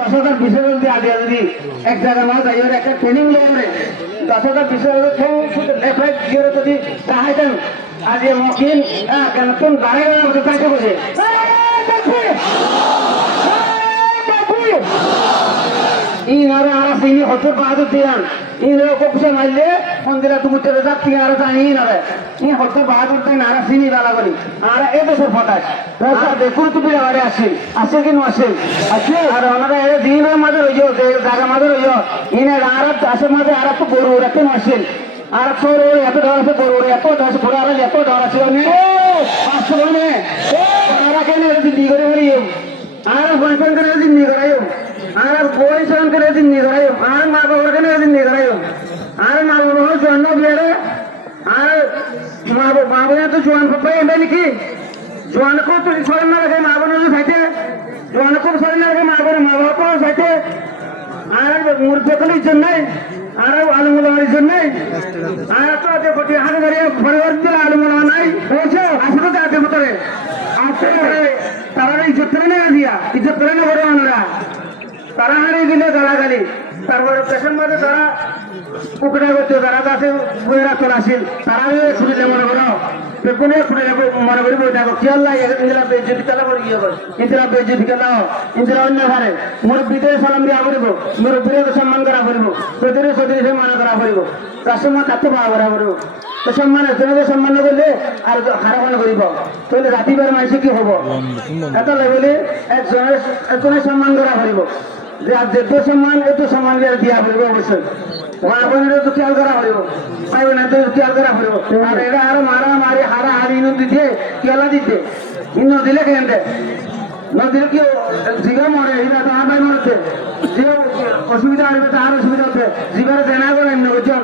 10,000 20,000 দিয়ে আগে যদি এক জায়গা না যাই ওর একটা ট্রেনিং করে 10,000 20,000 লেফট রাইট দিয়ে যদি চাহাইতেন আজ মকিন কেন তুমি গাড়ি গাড়ি তাকে বসে ইনারে আর সিনি হতে বাহাদুর দিয়ান ইনারে কোপসে মারলে মন্দিরে তুমি চলে যা তুই আর জানি ইনারে ই হতে বাহাদুর তাই নারা সিনি গালা করি আর এই দেশের ফটাস রাস্তা দেখুন তুমি আরে আসে কি আসে আছে আর ওনারা এই দিনের মাঝে রইও জায়গা মাঝে রইও ইনে আর আসে মাঝে আর তো গরু রাখতে আসেন আর তোর এত ধর আছে গরু এত ধর আছে ঘোড়া আর এত ধর আছে নে পাঁচশো নে ওনারা কেন দিদি করে বলিও আর বয়ফ্রেন্ড করে দিদি করাইও আর বয়ফ্রেন্ড করে দিদি করাইও আর মা বাবার কেন দিদি করাইও আর মা বাবার জন্য বিয়ারে আর মা বাবা তো জোয়ান পাপাই এমনি নাকি জোয়ান কো তো সরেন না রে মা বাবার সাইতে জোয়ান কো সরেন না রে মা বাবার সাইতে আর মূর্তি কলি জন্য আর আলমুলামার জন্য আর তো যে কোটি হাতে ধরে পরিবার দিল আলমুলামা নাই বুঝছো আসলে তো আছে মতরে আছে তারা ইজ্জত করে না দিয়া ইজ্জত করে না বড় আমরা তারা হারিয়ে দিলে গালাগালি তারপরে পেছন মাঝে তারা কুকুরে করতে তারা কাছে বইরা চলাছিল তারা শুনিলে মনে করো বেগুনে খুঁড়ে মনে করি বই দেখো খেয়াল লাগে ইন্দিরা বেজ্জতি খেলা করে গিয়ে ইন্দিরা বেজ্জতি খেলা ইন্দিরা অন্য ঘরে মুরব্বীদের সালাম দিয়া করিব মুরব্বীদের সম্মান করা করিব প্রতিদিন সদিন সম্মান করা করিব তার সম্মান তার তো পাওয়া করা করিব তো সম্মান তোমাদের সম্মান করলে আর হারাখান করিব তাহলে রাতিবার মানুষে কি হব এত লেভেলে একজনের সম্মান করা করিব যে আর যেত সম্মান এত সম্মান দিয়া করিব অবশ্যই মা বোনের তো খেয়াল করা হইব ভাই বোনের তো খেয়াল করা হইব আর এটা আরো মারা মারি হারা হারি দিতে কেলা দিতে দিলে কেন দে নদীর কেউ জিগা মরে এরা তো আমার ভাই মরতে যে অসুবিধা আসবে তার অসুবিধা হচ্ছে জিগারে দেনা করেন বুঝছেন